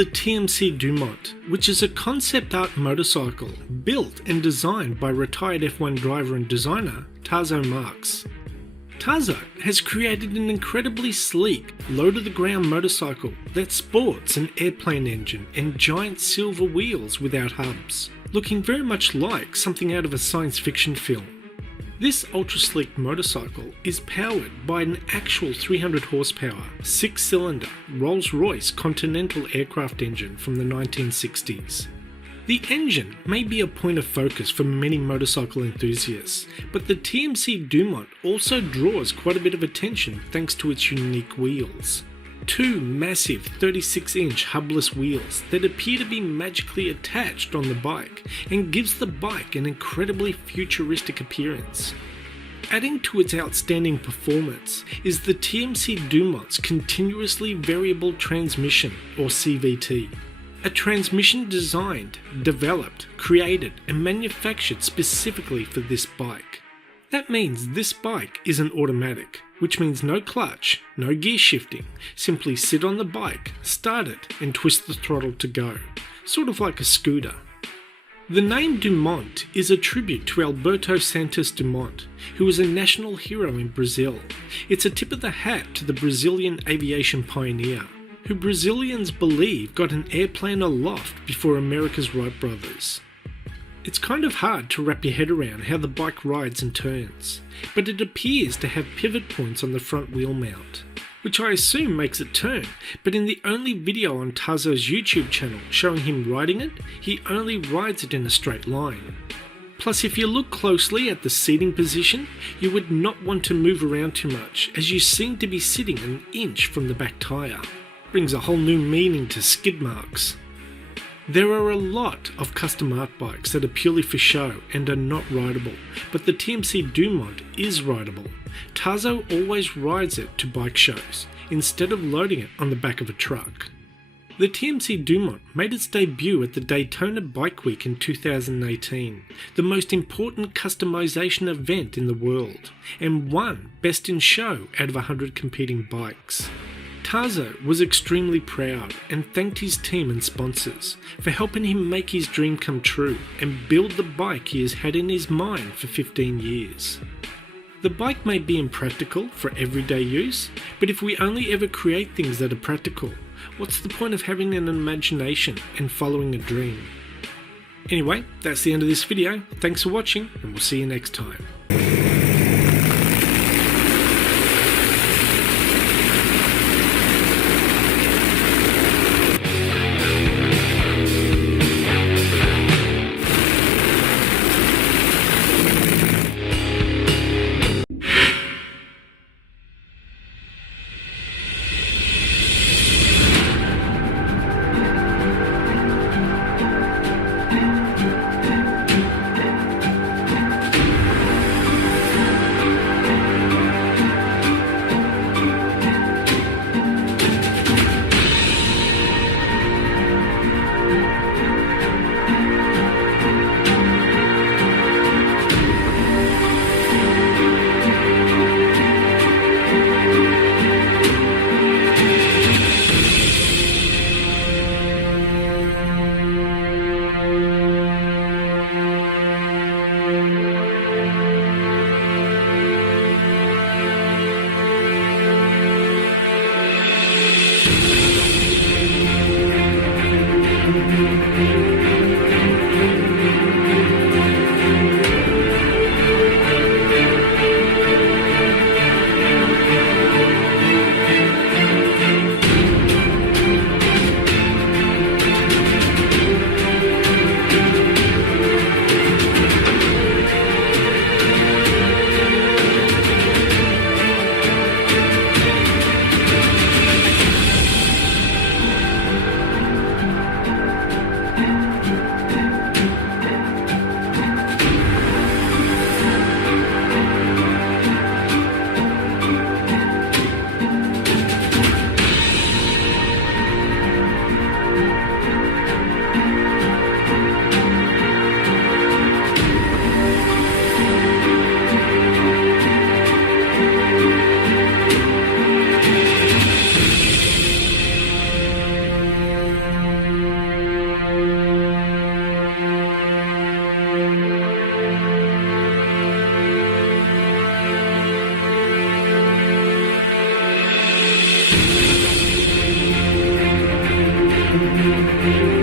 the TMC Dumont, which is a concept art motorcycle built and designed by retired F1 driver and designer Tazo Marx. Tazo has created an incredibly sleek, low-to-the-ground motorcycle that sports an airplane engine and giant silver wheels without hubs, looking very much like something out of a science fiction film. This ultra-sleek motorcycle is powered by an actual 300 horsepower, 6-cylinder Rolls-Royce Continental aircraft engine from the 1960s. The engine may be a point of focus for many motorcycle enthusiasts, but the TMC Dumont also draws quite a bit of attention thanks to its unique wheels. Two massive 36-inch hubless wheels that appear to be magically attached on the bike and gives the bike an incredibly futuristic appearance. Adding to its outstanding performance is the TMC Dumont's continuously variable transmission, or CVT. A transmission designed, developed, created and manufactured specifically for this bike. That means this bike is an automatic, which means no clutch, no gear shifting, simply sit on the bike, start it and twist the throttle to go, sort of like a scooter. The name Dumont is a tribute to Alberto Santos Dumont, who was a national hero in Brazil. It's a tip of the hat to the Brazilian aviation pioneer, who Brazilians believe got an airplane aloft before America's Wright brothers. It's kind of hard to wrap your head around how the bike rides and turns, but it appears to have pivot points on the front wheel mount, which I assume makes it turn, but in the only video on Tazo's YouTube channel showing him riding it, he only rides it in a straight line. Plus, if you look closely at the seating position, you would not want to move around too much, as you seem to be sitting an inch from the back tyre. Brings a whole new meaning to skid marks. There are a lot of custom art bikes that are purely for show and are not rideable, but the TMC Dumont is rideable. Tazo always rides it to bike shows, instead of loading it on the back of a truck. The TMC Dumont made its debut at the Daytona Bike Week in 2018, the most important customization event in the world, and won Best in Show out of 100 competing bikes. Tazo was extremely proud and thanked his team and sponsors for helping him make his dream come true and build the bike he has had in his mind for 15 years. The bike may be impractical for everyday use, but if we only ever create things that are practical, what's the point of having an imagination and following a dream? Anyway, that's the end of this video. Thanks for watching, and we'll see you next time. Bye.